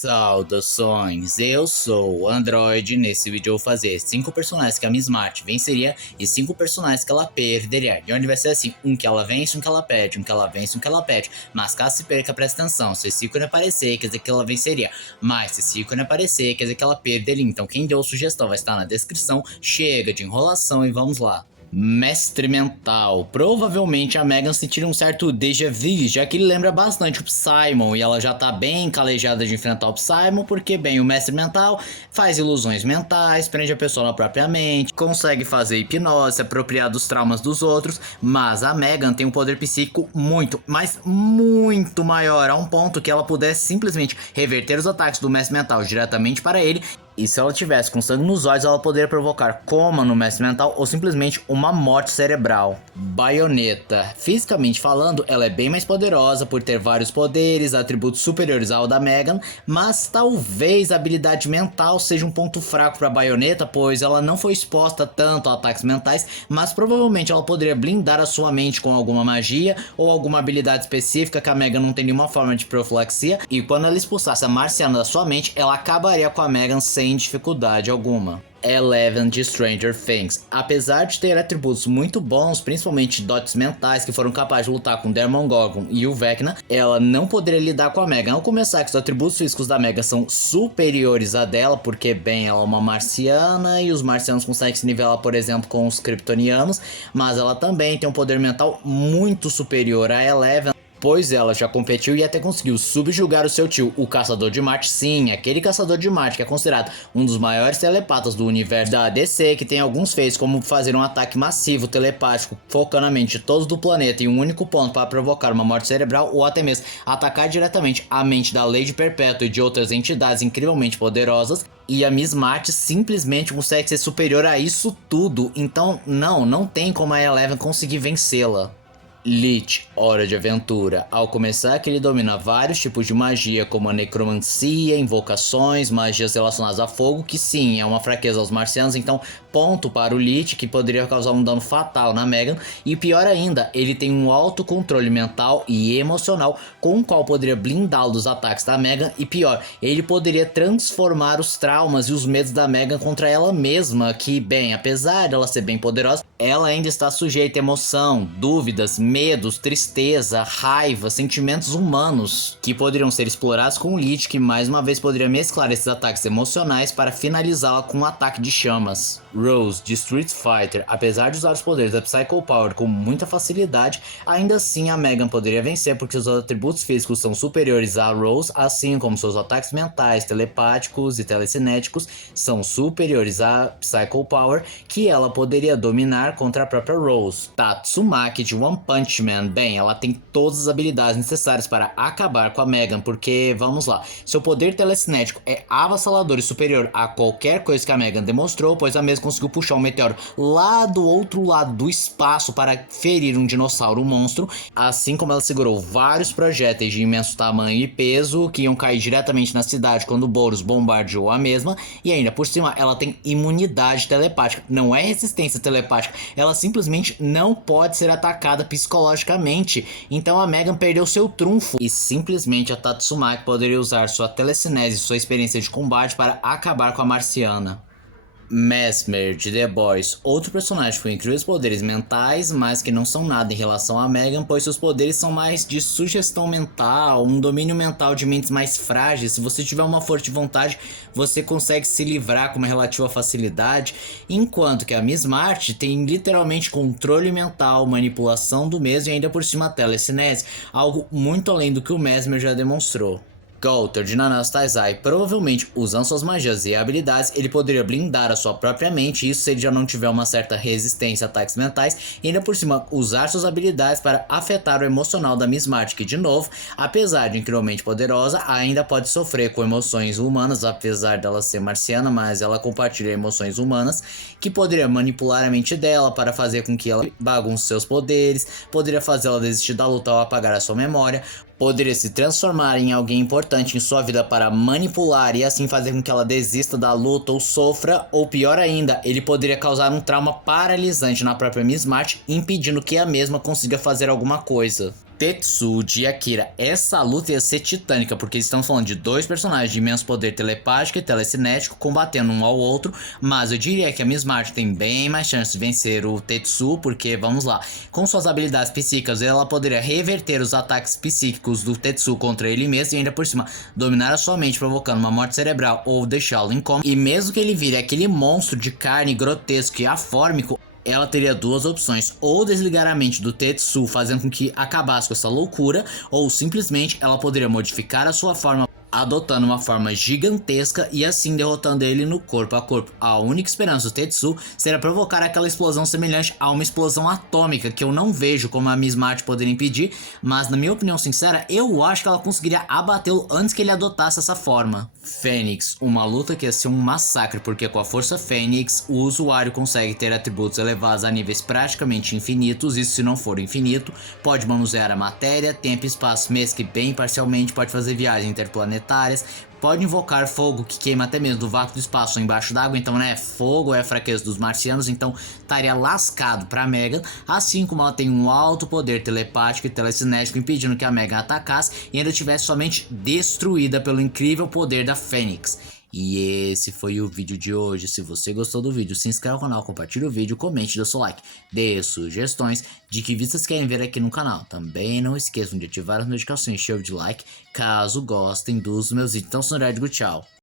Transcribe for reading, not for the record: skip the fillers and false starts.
Saudações, eu sou o Android. Nesse vídeo eu vou fazer 5 personagens que a Miss Smart venceria e 5 personagens que ela perderia. E onde vai ser assim, um que ela vence, um que ela perde, um que ela vence, um que ela perde. Mas caso se perca, presta atenção, se esse ícone aparecer, quer dizer que ela venceria. Mas se esse ícone aparecer, quer dizer que ela perderia. Então quem deu a sugestão vai estar na descrição. Chega de enrolação e vamos lá. Mestre Mental. Provavelmente a Megan sentiria um certo déjà vu, já que ele lembra bastante o Psymon e ela já tá bem calejada de enfrentar o Psymon, porque bem, o Mestre Mental faz ilusões mentais, prende a pessoa na própria mente, consegue fazer hipnose, se apropriar dos traumas dos outros, mas a Megan tem um poder psíquico muito, mas muito maior, a um ponto que ela pudesse simplesmente reverter os ataques do Mestre Mental diretamente para ele. E se ela tivesse com sangue nos olhos, ela poderia provocar coma no Mestre Mental ou simplesmente uma morte cerebral. Bayonetta. Fisicamente falando, ela é bem mais poderosa por ter vários poderes, atributos superiores ao da Megan, mas talvez a habilidade mental seja um ponto fraco para Bayonetta, pois ela não foi exposta tanto a ataques mentais, mas provavelmente ela poderia blindar a sua mente com alguma magia ou alguma habilidade específica que a Megan não tem nenhuma forma de profilaxia, e quando ela expulsasse a marciana da sua mente, ela acabaria com a Megan sem dificuldade alguma. Eleven de Stranger Things. Apesar de ter atributos muito bons, principalmente dotes mentais que foram capazes de lutar com Demogorgon e o Vecna, ela não poderia lidar com a Megan. Ao começar que os atributos físicos da Megan são superiores a dela, porque bem, ela é uma marciana e os marcianos conseguem se nivelar, por exemplo, com os kryptonianos, mas ela também tem um poder mental muito superior a Eleven, pois ela já competiu e até conseguiu subjugar o seu tio, o Caçador de Marte. Sim, aquele Caçador de Marte que é considerado um dos maiores telepatas do universo da DC, que tem alguns feitos como fazer um ataque massivo telepático, focando a mente de todos do planeta em um único ponto para provocar uma morte cerebral, ou até mesmo atacar diretamente a mente da Lady Perpétua e de outras entidades incrivelmente poderosas. E a Miss Smart simplesmente consegue ser superior a isso tudo, então não tem como a Eleven conseguir vencê-la. Lich, Hora de Aventura. Ao começar que ele domina vários tipos de magia, como a necromancia, invocações, magias relacionadas a fogo, que sim, é uma fraqueza aos marcianos, então ponto para o Lich, que poderia causar um dano fatal na Megan. E pior ainda, ele tem um alto controle mental e emocional, com o qual poderia blindá-lo dos ataques da Megan, e pior, ele poderia transformar os traumas e os medos da Megan contra ela mesma, que bem, apesar dela ser bem poderosa, ela ainda está sujeita a emoção, dúvidas, medos, tristeza, raiva, sentimentos humanos que poderiam ser explorados com o Lich, que mais uma vez poderia mesclar esses ataques emocionais para finalizá-la com um ataque de chamas. Rose, de Street Fighter. Apesar de usar os poderes da Psycho Power com muita facilidade, ainda assim a Megan poderia vencer porque seus atributos físicos são superiores a Rose, assim como seus ataques mentais, telepáticos e telecinéticos são superiores a Psycho Power, que ela poderia dominar contra a própria Rose. Tatsumaki de One Punch Man. Bem, ela tem todas as habilidades necessárias para acabar com a Megan, porque, vamos lá, seu poder telecinético é avassalador e superior a qualquer coisa que a Megan demonstrou, pois a mesma conseguiu puxar um meteoro lá do outro lado do espaço para ferir um dinossauro monstro, assim como ela segurou vários projéteis de imenso tamanho e peso que iam cair diretamente na cidade quando o Boros bombardeou a mesma, e ainda por cima ela tem imunidade telepática, não é resistência telepática, ela simplesmente não pode ser atacada psicologicamente, então a Megan perdeu seu trunfo e simplesmente a Tatsumaki poderia usar sua telecinese e sua experiência de combate para acabar com a marciana. Mesmer de The Boys, outro personagem com incríveis poderes mentais, mas que não são nada em relação a Megan, pois seus poderes são mais de sugestão mental, um domínio mental de mentes mais frágeis. Se você tiver uma forte vontade, você consegue se livrar com uma relativa facilidade, enquanto que a Miss Smart tem literalmente controle mental, manipulação do mesmo e ainda por cima telecinese, algo muito além do que o Mesmer já demonstrou. Coulter de Nanatsu Taizai. Provavelmente, usando suas magias e habilidades, ele poderia blindar a sua própria mente, isso se ele já não tiver uma certa resistência a ataques mentais, e ainda por cima usar suas habilidades para afetar o emocional da Miss Smart, que de novo, apesar de incrivelmente poderosa, ainda pode sofrer com emoções humanas, apesar dela ser marciana, mas ela compartilha emoções humanas, que poderia manipular a mente dela para fazer com que ela bagunce seus poderes, poderia fazê-la desistir da luta ou apagar a sua memória, poderia se transformar em alguém importante em sua vida para manipular e assim fazer com que ela desista da luta ou sofra, ou pior ainda, ele poderia causar um trauma paralisante na própria Miss Smart, impedindo que a mesma consiga fazer alguma coisa. Tetsu de Akira. Essa luta ia ser titânica, porque estamos falando de dois personagens de imenso poder telepático e telecinético combatendo um ao outro, mas eu diria que a Miss March tem bem mais chance de vencer o Tetsu, porque, vamos lá, com suas habilidades psíquicas, ela poderia reverter os ataques psíquicos do Tetsu contra ele mesmo e ainda por cima dominar a sua mente, provocando uma morte cerebral ou deixá-lo em coma. E mesmo que ele vire aquele monstro de carne grotesco e afórmico, ela teria duas opções: ou desligar a mente do Tetsu, fazendo com que acabasse com essa loucura, ou simplesmente ela poderia modificar a sua forma, adotando uma forma gigantesca e assim derrotando ele no corpo a corpo. A única esperança do Tetsu seria provocar aquela explosão semelhante a uma explosão atômica, que eu não vejo como a Miss March poderia impedir, mas na minha opinião sincera, eu acho que ela conseguiria abatê-lo antes que ele adotasse essa forma. Fênix, uma luta que ia ser um massacre, porque com a força Fênix, o usuário consegue ter atributos elevados a níveis praticamente infinitos, e se não for infinito, pode manusear a matéria, tempo e espaço, mesmo que bem parcialmente, pode fazer viagens interplanetárias, pode invocar fogo que queima até mesmo do vácuo do espaço ou embaixo d'água, então né, fogo é a fraqueza dos marcianos, então estaria lascado pra Megan, assim como ela tem um alto poder telepático e telecinético impedindo que a Megan atacasse e ainda tivesse somente destruída pelo incrível poder da Fênix. E esse foi o vídeo de hoje. Se você gostou do vídeo, se inscreva no canal, compartilhe o vídeo, comente, dê seu like, dê sugestões de que vídeos querem ver aqui no canal. Também não esqueçam de ativar as notificações, show de like, caso gostem dos meus vídeos. Então, Sonorádico, tchau!